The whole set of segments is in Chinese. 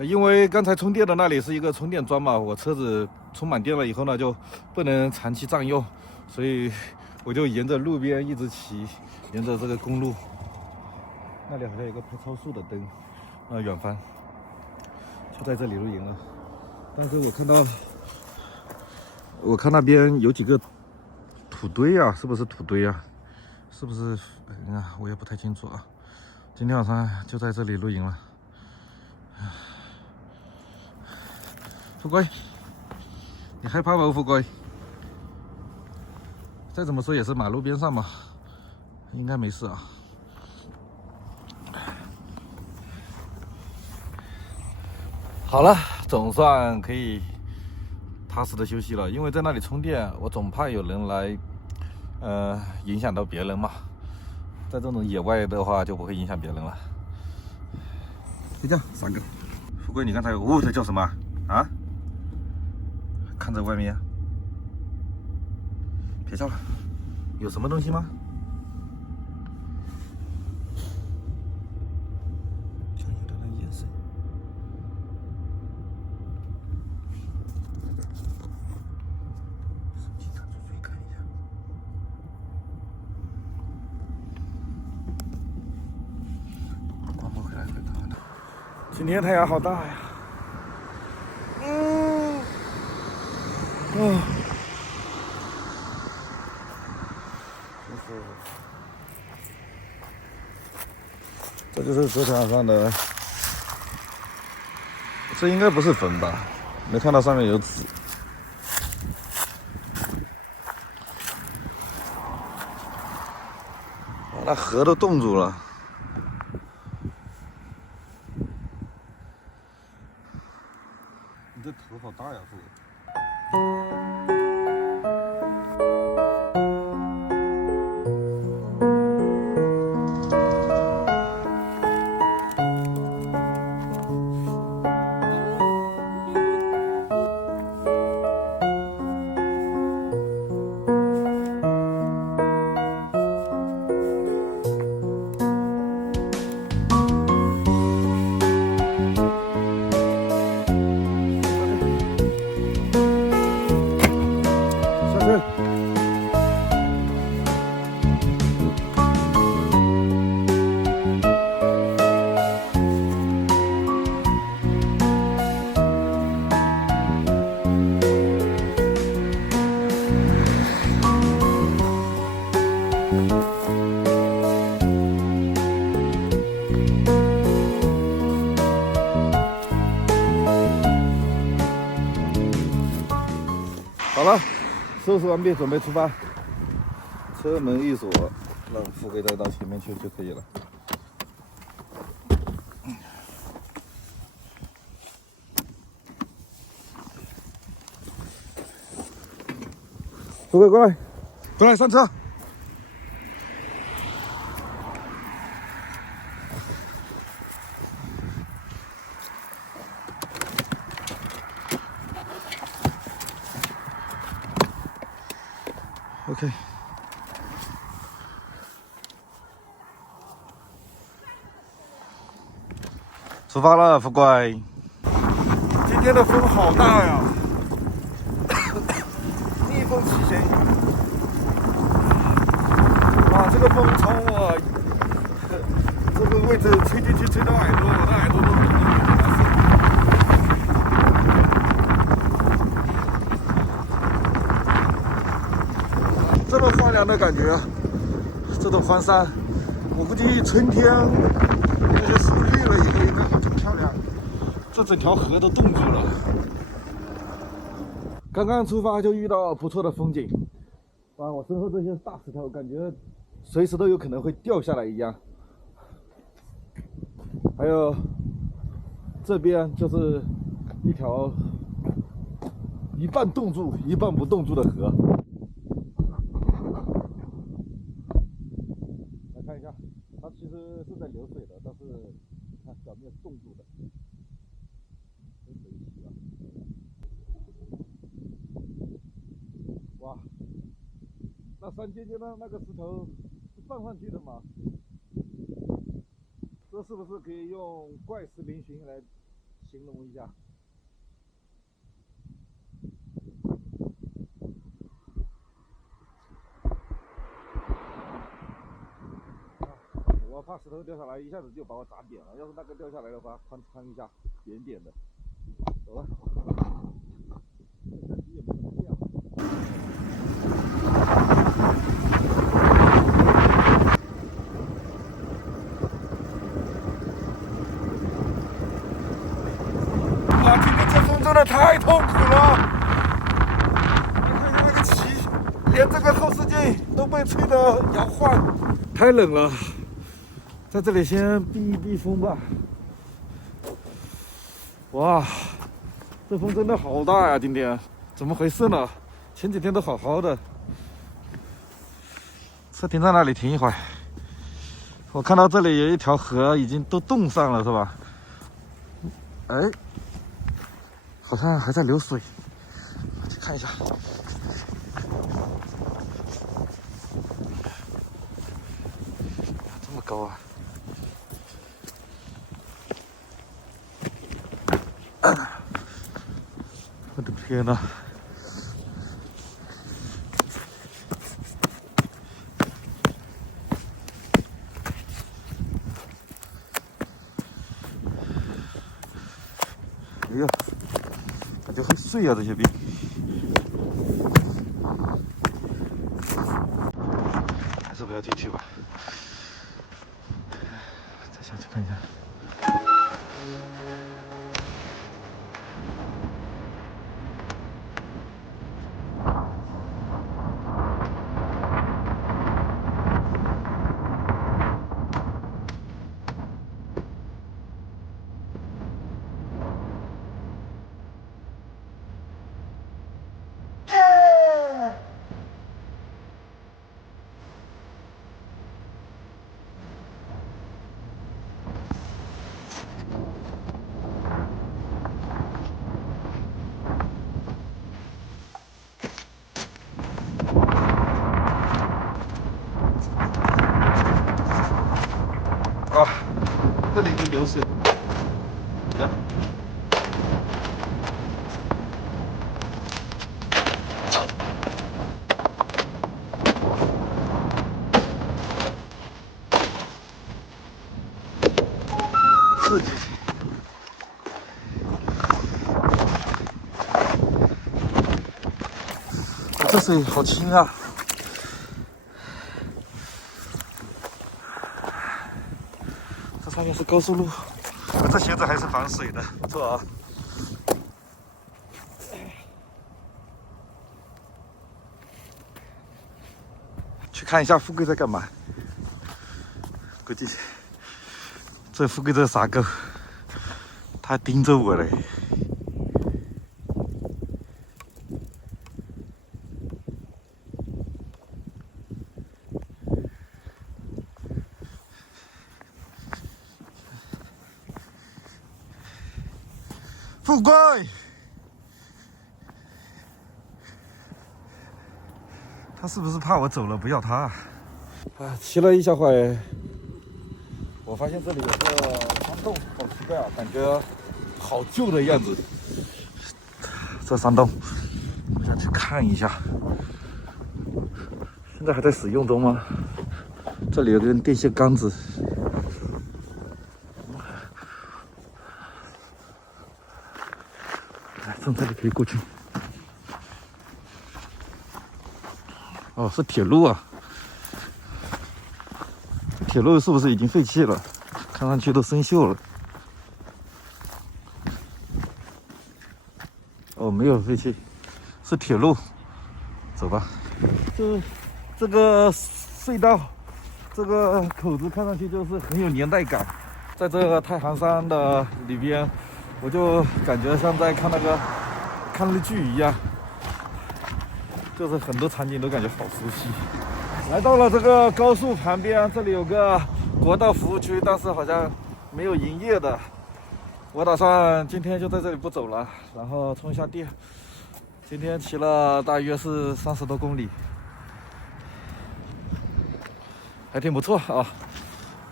因为刚才充电的那里是一个充电桩嘛，我车子充满电了以后呢，就不能长期占用，所以我就沿着路边一直骑，沿着这个公路。那里好像有个拍超速的灯，远方就在这里露营了。但是我看那边有几个土堆啊，是不是土堆啊？是不是？我也不太清楚啊。今天晚上就在这里露营了。富贵，你害怕吗？富贵，再怎么说也是马路边上嘛，应该没事啊。好了，总算可以踏实的休息了。因为在那里充电，我总怕有人来，影响到别人嘛。在这种野外的话，就不会影响别人了。睡觉，3个。富贵，你刚才在叫什么啊？看着外面，别叫了，有什么东西吗？像有的人眼神。手机拿出去看一下。关不回来会看的。今天太阳好大呀！这就是职场上的，这应该不是坟吧？没看到上面有纸。那河都冻住了。你这头好大呀，富贵。好了，收拾完毕，准备出发。车门一锁，让富贵带到前面去就可以了。富贵过来，过来上车。OK， 出发了，富贵。今天的风好大呀，逆风骑行。哇，这个风从我这个位置吹进去，吹到耳朵，我的耳朵都疼得有点难受。这么荒凉的感觉，这种荒山，我估计春天那些树绿了以后应该会更漂亮。这整条河都冻住了。刚刚出发就遇到不错的风景，哇！我身后这些大石头，感觉随时都有可能会掉下来一样。还有这边就是一条一半冻住、一半不冻住的河。来看一下，它其实是在流水的，但是看表面是冻住的，真神奇啊！哇，那山尖尖的那个石头是放上去的吗？这是不是可以用怪石嶙峋来形容一下。我怕石头掉下来，一下子就把我砸扁了。要是那个掉下来的话，哐哧一下，扁扁的。走了。哇，今天这风真的太痛苦了！你看那个旗，连这个后视镜都被吹得摇晃，太冷了。在这里先避一避风吧。哇，这风真的好大呀！今天怎么回事呢？前几天都好好的。车停在那里停一会儿。我看到这里有一条河已经都冻上了，是吧？哎，好像还在流水，我去看一下。这么高啊！我的天哪！哎呀，感觉很碎啊，这些冰。还是不要进去吧。再下去看一下。啊，这里就流水。看。刺激！这水好清啊！这上面是高速路，这鞋子还是防水的，不错啊。去看一下富贵在干嘛？估计这富贵这傻狗，他盯着我嘞。富贵，他是不是怕我走了不要他？啊，骑了一小会儿，我发现这里有个山洞，好奇怪啊，感觉好旧的样子。这山洞，我想去看一下。现在还在使用中吗？这里有根电线杆子。从这里可以过去。哦，是铁路啊！铁路是不是已经废弃了？看上去都生锈了。哦，没有废弃，是铁路。走吧。这个隧道，这个口子看上去就是很有年代感。在这个太行山的里边，我就感觉像在看日剧一样，就是很多场景都感觉好熟悉。来到了这个高速旁边，这里有个国道服务区，但是好像没有营业的。我打算今天就在这里不走了，然后充一下电。今天骑了大约是30多公里，还挺不错啊，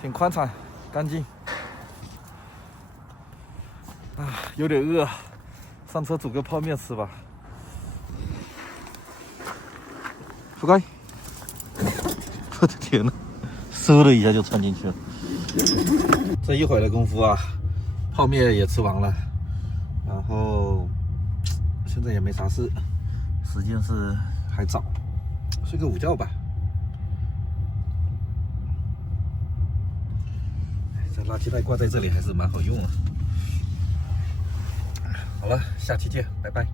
挺宽敞干净。啊。有点饿，上车煮个泡面吃吧。不该，我的天呐，嗖的一下就窜进去了。这一会儿的功夫啊，泡面也吃完了，然后现在也没啥事，时间是还早，睡个午觉吧。这垃圾袋挂在这里还是蛮好用啊。好了，下期见，拜拜。